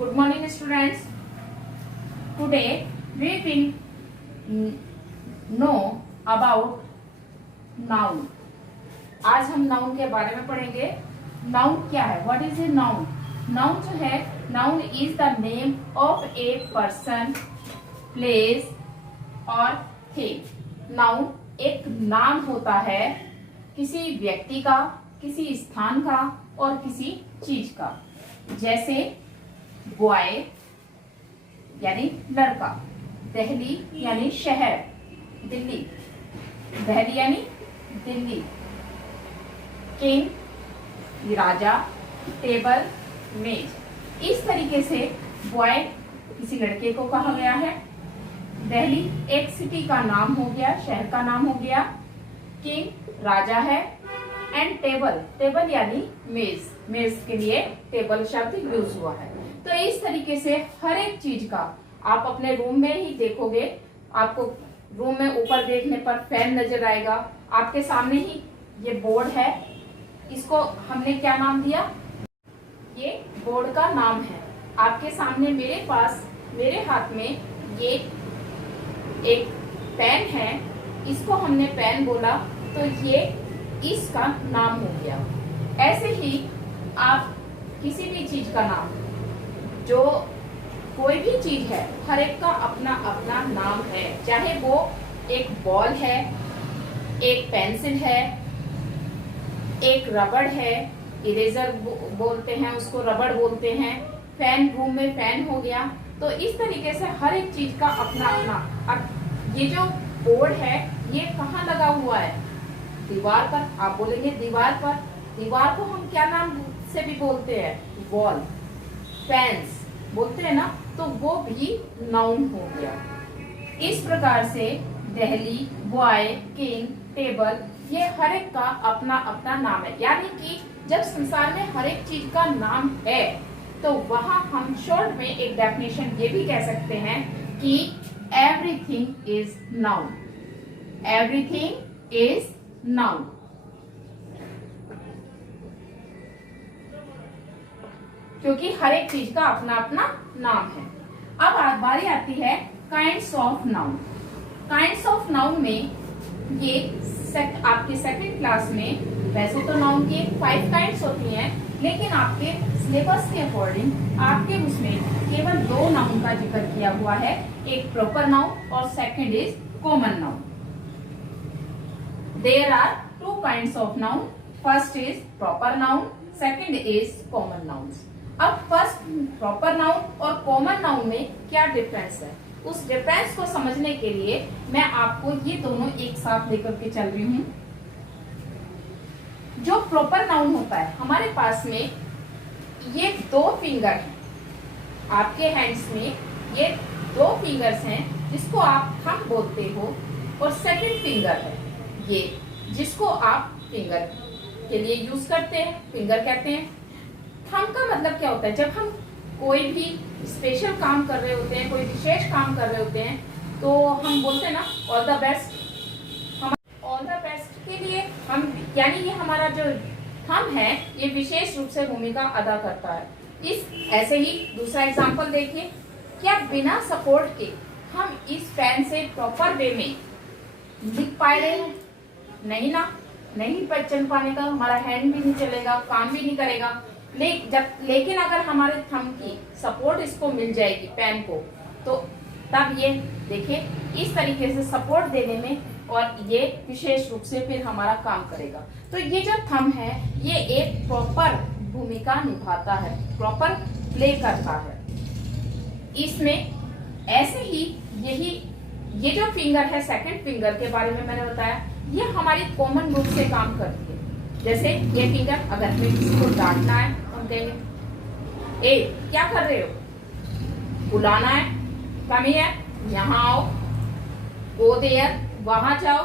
Good morning students. Today we will know about noun. आज हम noun के बारे में पढ़ेंगे. Noun क्या है? What is a noun? Noun जो है, noun is the name of a person, place or thing. Noun एक नाम होता है किसी व्यक्ति का, किसी स्थान का और किसी चीज का. जैसे बॉय यानी लड़का, दिल्ली यानी शहर, दिल्ली, दिल्ली यानी दिल्ली, किंग राजा, टेबल मेज. इस तरीके से बॉय किसी लड़के को कहा गया है, दिल्ली एक सिटी का नाम हो गया, शहर का नाम हो गया, किंग राजा है, एंड टेबल, टेबल यानी मेज, मेज के लिए टेबल शब्द यूज हुआ है. तो इस तरीके से हर एक चीज का आप अपने रूम में ही देखोगे, आपको रूम में ऊपर देखने पर फैन नजर आएगा. आपके सामने ही ये बोर्ड है, इसको हमने क्या नाम दिया? ये बोर्ड का नाम है. आपके सामने मेरे पास, मेरे हाथ में ये एक पेन है, इसको हमने पेन बोला तो ये इसका नाम हो गया. ऐसे ही आप किसी भी चीज का नाम, जो कोई भी चीज है, हर एक का अपना अपना नाम है. चाहे वो एक बॉल है, एक पेंसिल है, एक रबड़ है, इरेजर बोलते हैं उसको, रबड़ बोलते हैं, फैन, रूम में फैन हो गया. तो इस तरीके से हर एक चीज का अपना अपना. अब ये जो बोर्ड है ये कहाँ लगा हुआ है? दीवार पर. आप बोलेंगे दीवार पर, दीवार को हम क्या नाम से भी बोलते हैं? वॉल, फैंस बोलते हैं ना. तो वो भी नाउन हो गया. इस प्रकार से दिल्ली, बॉय, किंग, टेबल, ये हर एक का अपना अपना नाम है. यानी कि जब संसार में हर एक चीज का नाम है तो वहां हम शॉर्ट में एक डेफिनेशन ये भी कह सकते हैं कि everything is noun. Everything is noun. क्योंकि हर एक चीज का अपना अपना नाम है. अब बारी आती है kinds of noun. Kinds of noun में ये आपके सेकंड क्लास में, वैसे तो नाउन की 5 काइंड्स होती हैं, लेकिन आपके सिलेबस के अकॉर्डिंग आपके उसमें केवल 2 नाउन का जिक्र किया हुआ है. एक प्रॉपर नाउन और second is common noun. There are 2 kinds of noun. First is proper noun, second is common nouns. अब फर्स्ट प्रॉपर नाउन और कॉमन नाउन में क्या डिफरेंस है, उस डिफरेंस को समझने के लिए मैं आपको ये दोनों एक साथ लेकर के चल रही हूं. जो प्रॉपर नाउन होता है, हमारे पास में ये 2 फिंगर हैं. आपके हैंड्स में ये 2 फिंगर्स हैं जिसको आप थंब बोलते हो, और सेकंड फिंगर है ये जिसको आप फिंगर के लिए यूज करते हैं, फिंगर कहते हैं. थंब का मतलब क्या होता है? जब हम कोई भी स्पेशल काम कर रहे होते हैं, कोई विशेष काम कर रहे होते हैं, तो हम बोलते हैं ना ऑल द बेस्ट. हम ऑल द बेस्ट के लिए हम, यानी ये हमारा जो थंब है ये विशेष रूप से भूमिका अदा करता है. इस ऐसे ही दूसरा एग्जांपल देखिए. क्या बिना सपोर्ट के हम इस पेन से प्रॉपर वे में लिख पा रहे हैं? नहीं ना, नहीं चल पाने का. हमारा हैंड भी नहीं चलेगा, काम भी नहीं करेगा. लेकिन अगर हमारे थंब की सपोर्ट इसको मिल जाएगी पेन को, तो तब ये देखिए इस तरीके से सपोर्ट देने में, और ये विशेष रूप से फिर हमारा काम करेगा. तो ये जो थंब है ये एक प्रॉपर भूमिका निभाता है, प्रॉपर प्ले करता है. इसमें ऐसे ही यही ये जो फिंगर है, सेकंड फिंगर के बारे में मैंने बताया, ये हमारी कॉमन रूप से काम करती है. जैसे ये फिंगर, अगर हमें किसी को डांटना है तो हम कहेंगे ए क्या कर रहे हो, बुलाना है, कमी है, यहाँ आओ, गो देयर, वहां जाओ,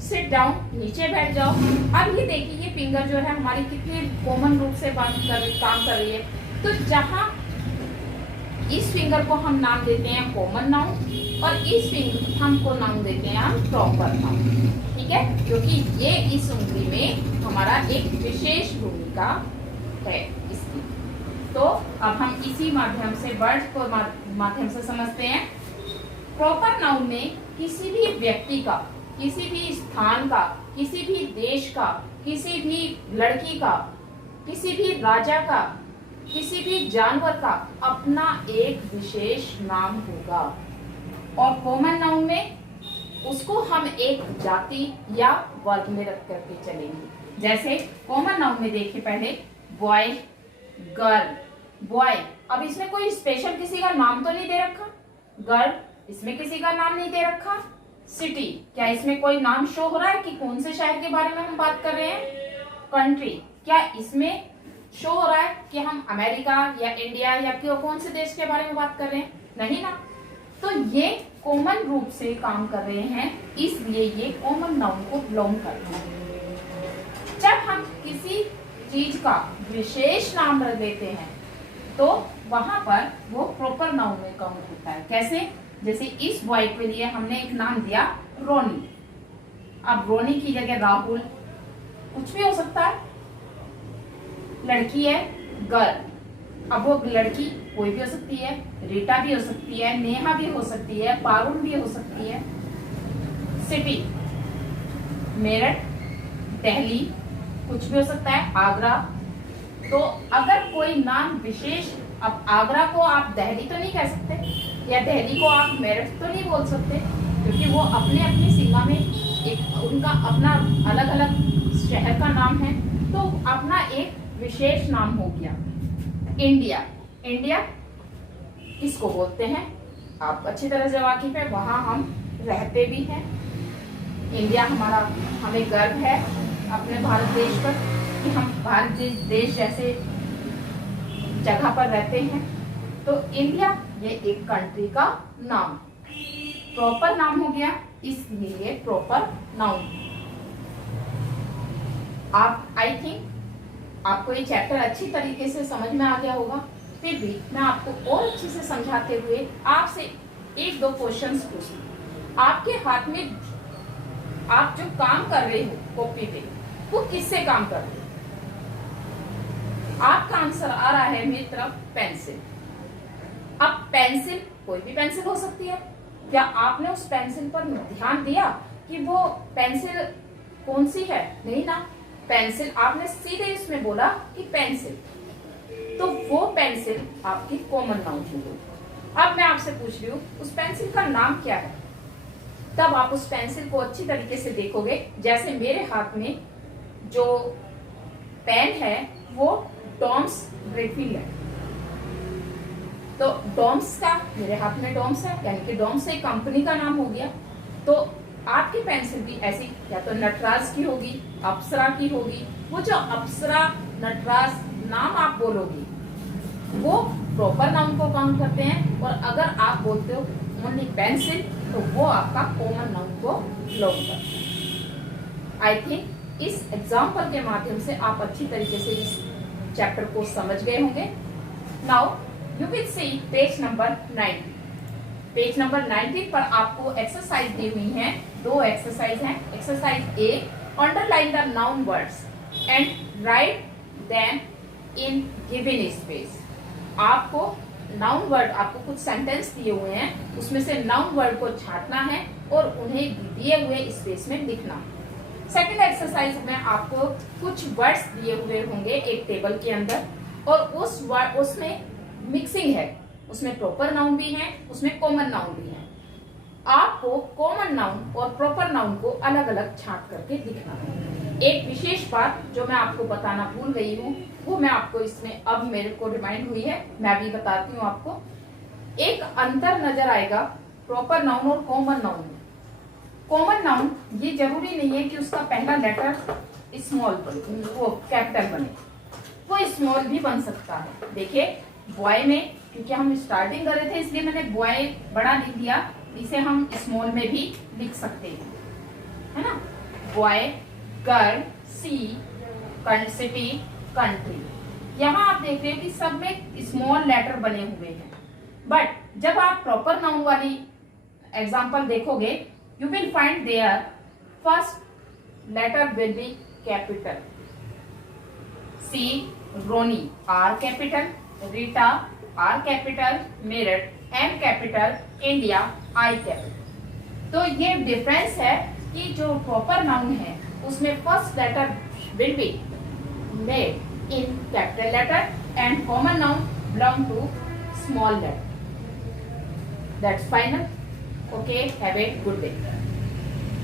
सिट डाउन, नीचे बैठ जाओ. अब ये देखिए ये फिंगर जो है हमारी कितनी कॉमन रूप से काम कर रही है. तो जहां इस फिंगर को हम नाम देते हैं कॉमन नाउन, और इस फिंगर हम को नाम देते हैं हम प्रॉपर नाउन. ठीक है, क्योंकि ये इस उंगली में हमारा एक विशेष भूमिका है इसकी. तो अब हम इसी माध्यम से, वर्ड्स को माध्यम से समझते हैं। प्रॉपर नाउन में किसी भी व्यक्ति का, किसी भी स्थान का, किसी भी देश का, किसी भी लड़की का, किसी भी राजा का, किसी भी जानवर का अपना एक विशेष नाम होगा। और कॉमन नाउन में उसको हम एक जाति या वर्ग में रख करके चलेंगे। जैसे कॉमन नाउन में देखिए पहले बॉय, गर्ल, बॉय। अब इसमें कोई स्पेशल किसी का नाम तो नहीं दे रखा। गर्ल, इसमें किसी का नाम नहीं दे रखा। सिटी, क्या इसमें कोई नाम शो हो रहा है कि कौन से शहर के बारे में हम बात कर रहे हैं। कंट्री, क्या इसमें शो हो रहा है कि हम अमेरिका या इंडिया या कौन से देश के बारे में बात कर रहे हैं, नहीं ना। तो ये कॉमन रूप से काम कर रहे हैं, इसलिए ये कॉमन नाउन को बिलोंग करते हैं। जब हम किसी चीज का विशेष नाम रख देते हैं तो वहां पर वो प्रॉपर नाउन में काउंट होता है। कैसे? जैसे इस बॉय के लिए हमने एक नाम दिया रोनी। अब रोनी की जगह राहुल, कुछ भी हो सकता है। लड़की है गर्ल, अब वो लड़की कोई भी हो सकती है, रीटा भी हो सकती है, नेहा भी हो सकती है, पारुल भी हो सकती है। सिटी, मेरठ, दिल्ली, कुछ भी हो सकता है, आगरा। तो अगर कोई नाम विशेष, अब आगरा को आप दिल्ली तो नहीं कह सकते, या दिल्ली को आप मेरठ तो नहीं बोल सकते, क्योंकि वो अपने अपनी सीमा में एक उनका अपना अलग अलग शहर का नाम है, तो अपना एक विशेष नाम हो गया। इंडिया, इंडिया किसको बोलते हैं आप अच्छी तरह से वाकिफ है, वहां हम रहते भी हैं। इंडिया हमारा, हमें गर्व है अपने भारत देश पर कि हम भारत देश जैसे जगह पर रहते हैं। तो इंडिया ये एक कंट्री का नाम, प्रॉपर नाम हो गया, इसलिए प्रॉपर नाउन। आप, आई थिंक आपको ये चैप्टर अच्छी तरीके से समझ में आ गया होगा। फिर भी मैं आपको और अच्छे से समझाते हुए आपसे एक दो क्वेश्चंस पूछूं। आपके हाथ में आप जो काम कर रहे हो कॉपी पे, वो किससे काम कर रहे हो? आपका आंसर आ रहा है मेरी तरफ पेंसिल। अब पेंसिल कोई भी पेंसिल हो सकती है। क्या आपने उस पेंसिल पर ध्यान दिया कि वो पेंसिल कौन सी है? नहीं ना। पेंसिल, आपने सीधे इसमें बोला कि पेंसिल, तो वो पेंसिल आपकी कॉमन नाउन हो गई। अब मैं आपसे पूछ रही हूँ उस पेंसिल का नाम क्या है? तब आप उस पेंसिल को अच्छी तरीके से देखोगे। जैसे मेरे हाथ में जो पेन है वो डॉम्स रिफिल है, तो डॉम्स का, मेरे हाथ में डॉम्स है, यानी कि डॉम्स एक कंपनी का नाम हो गया। तो आपकी पेंसिल भी ऐसी, या तो नटराज की होगी, अप्सरा की होगी। वो जो अप्सरा, नटराज नाम आप बोलोगी वो प्रॉपर नाउन को काउंट करते हैं। और अगर आप बोलते हो ओनली पेंसिल, तो वो आपका कॉमन नाउन को बिलोंग करता है। आई थिंक इस एग्जाम्पल के माध्यम से आप अच्छी तरीके से इस चैप्टर को समझ गए होंगे। Now you will see page number 90। Page number 90 पर आपको एक्सरसाइज दी हुई है, दो एक्सरसाइज हैं। Exercise A, underline the noun words and write them in given space. आपको नाउन वर्ड, आपको कुछ सेंटेंस दिए हुए हैं, उसमें से नाउन वर्ड को छांटना है और उन्हें दिए हुए स्पेस में लिखना। सेकंड एक्सरसाइज में आपको कुछ वर्ड्स दिए हुए होंगे एक टेबल के अंदर, और उसमें मिक्सिंग है, उसमें प्रॉपर नाउन भी है, उसमें कॉमन नाउन भी है। आपको कॉमन नाउन और प्रॉपर नाउन को अलग अलग छांट करके लिखना है। एक विशेष बात जो मैं आपको बताना भूल गई हूँ, वो मैं आपको इसमें अब मेरे को रिमाइंड हुई है, मैं भी बताती हूँ आपको। एक अंतर नजर आएगा प्रॉपर नाउन और कॉमन नाउन में। कॉमन नाउन ये जरूरी नहीं है कि उसका पहला लेटर स्मॉल बने, वो कैपिटल बने, वो स्मॉल भी बन सकता है। देखिए बॉय में, क्योंकि हम स्टार्टिंग कर रहे थे इसलिए मैंने बॉय बड़ा लिख दिया, इसे हम स्मॉल में भी लिख सकते हैं, है ना। बॉय, गर्ल, सी, सिटी, कंट्री। यहाँ आप देख रहे हैं कि सब में स्मॉल लेटर बने हुए हैं। बट जब आप प्रॉपर नाउन वाली एग्जाम्पल देखोगे, you will find their first letter will be capital. C, Ronnie, R capital. Rita, R capital, Meerut, M capital, India, I capital. तो ये डिफरेंस है कि जो प्रॉपर नाउन है उसमें first letter will be made in capital letter and common noun belong to small letter. That's final. Okay, have a good day.